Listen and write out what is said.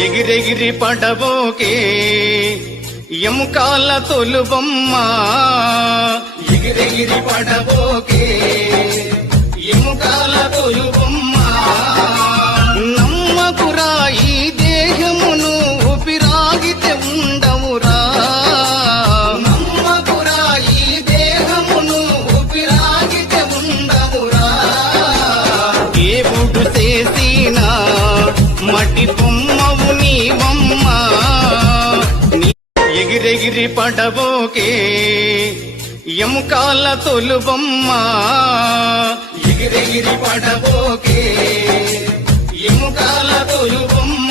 ఎగిరెగిరి పడబోకే ఎముకాల తొలుబొమ్మ ఎగిరెగిరి పడబోకే ఎముకాల తొలుబొమ్మ నమ్మకురా ఈ దేహమును ఊపిరాగితే ఉండవురా నమ్మకురా ఈ దేహమును ఊపిరాగితే ఉండవురా దేవుడు చేసినా మట్టి బొమ్మవు నీవమ్మ ఎగిరెగిరి పడబోకే ఎముకాల తొలుబొమ్మ ఎగిరెగిరి పడబోకే ఎముకాల తొలుబొమ్మ